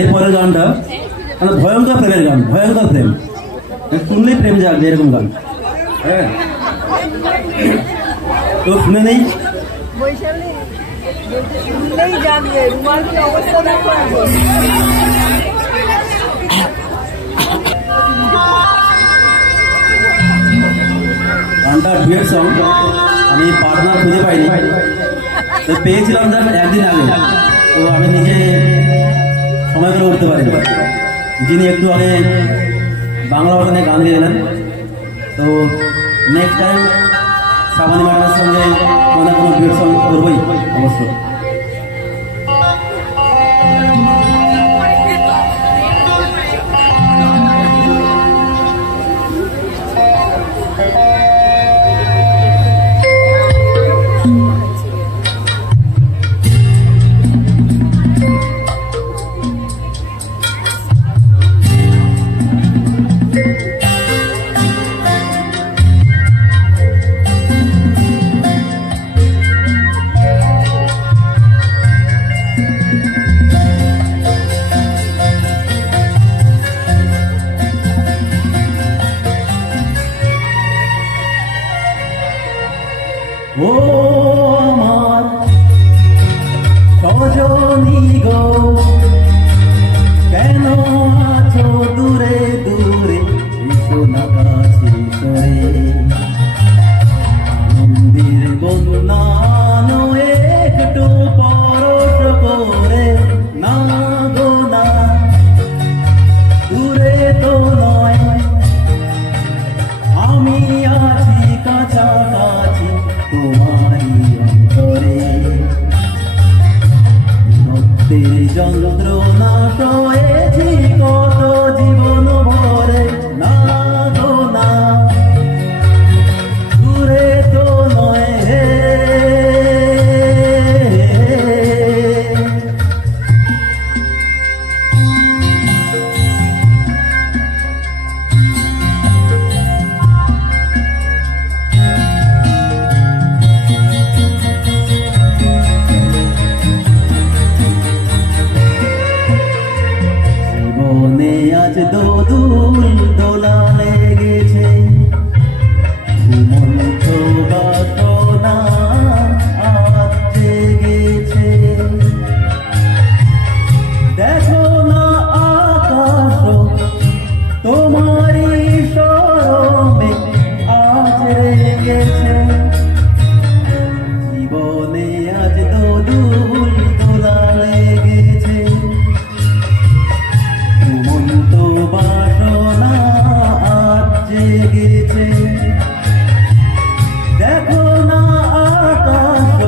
এরপরের গানটা মানে ভয়ঙ্কর প্রেমের গান, ভয়ঙ্কর প্রেম, শুনলেই প্রেম জাগবে এরকম গান। হ্যাঁ, তো শুনে নেই। গানটা ডুয়েট সং, আমি পার্টনার খুঁজে পাইনি, তো পেয়েছিলাম জাস্ট একদিন আগে, তো আমি নিজে সময় করে উঠতে পারিনি। যিনি একটু আগে বাংলা ভাষায় গান গেলেন, তো নেক্সট টাইম শ্রাবণী ম্যাডামের সঙ্গে কোনো কোনো ডুয়েট সং করবোই অবশ্যই। ও আমার সজনী গো, কেন আছো দূরে দূরে, এসো না কাছে সরে, আনন্দের বন্যা একটু পরশ করে, না গো না দূরে তো নয়, আমি আছি কাছাকাছি তোমারি অন্তরে, রক্তের যন্ত্রণা সয়েছি কত জীবন ভরে, না গো না দূরে তো নয় হে। আজ দোদুল দোলা লেগেছে, ঘুমন্ত বাসনা আজ জেগেছে, দেখো না আকাশ তোমারই শরমে আজ রেগেছে, জীবনে আজ দোদুল দোলা লেগেছে, ঘুমন্ত বাসনা আজ জেগেছে, দেখো না আকাশ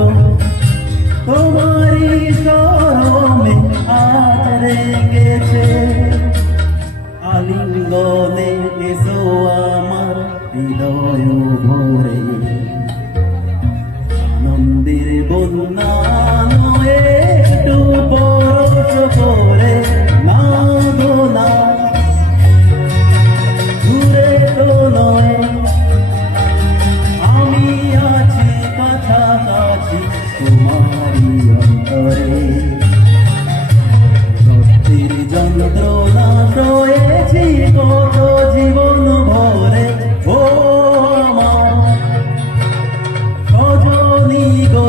তোমারই শরমে আজ রেগেছে, আলিঙ্গনে এসো আমার হৃদয় ভরে, আনন্দের বন্যা একটু পরশ করে, না গো না দূরে তো নয়, আমি আছি কাছাকাছি তোমারি অন্তরে, রক্তের যন্ত্রণা সয়েছি কত জীবন ভরে, ও আমার সজনী গো।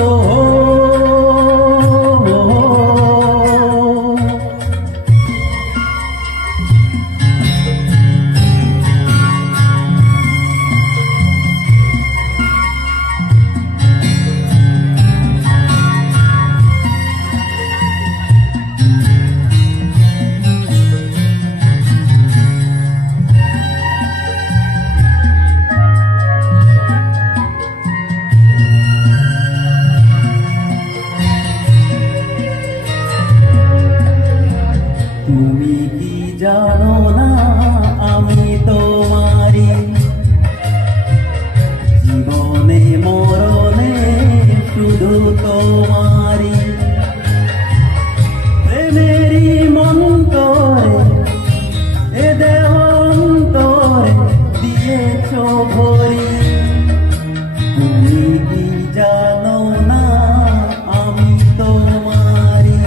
তুমি কি জানো না আমি তোমারি, জীবনে মরণে শুধু তোমারি, প্রেমেরই মন্তরে এ দেহান্তরে দিয়েছ ভরি, তুমি কি জানো না আমি তোমারি,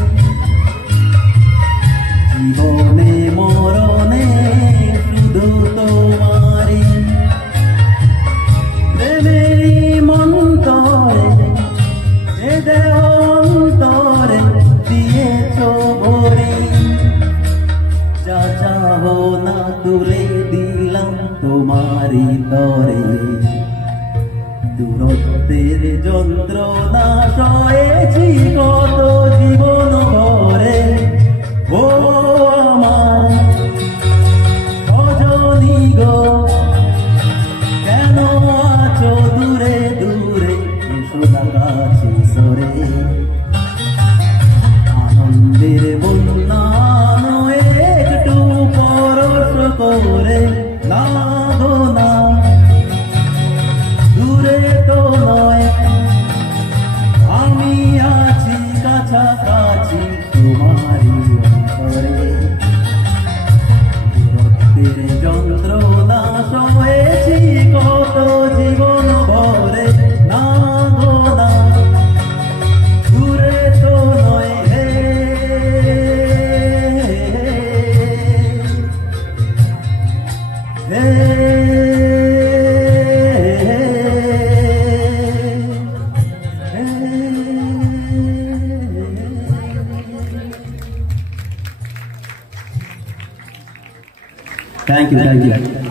দূরত্বের যন্ত্রণা সয়েছি কত জীবন ভরে, ও আমার সজনী গো, কেন আছো দূরে দূরে, এসো না কাছে সরে। আনন্দের বন্যা নয় একটু পরশ করে, না গো না দূরে তো নয়, আমি আছি কাছাকাছি তোমারই অন্তরে। দূরত্বের যন্ত্রণা সয়েছি কত জীবন ভরে, না গো না দূরে তো নয়, হে হে। Thank you.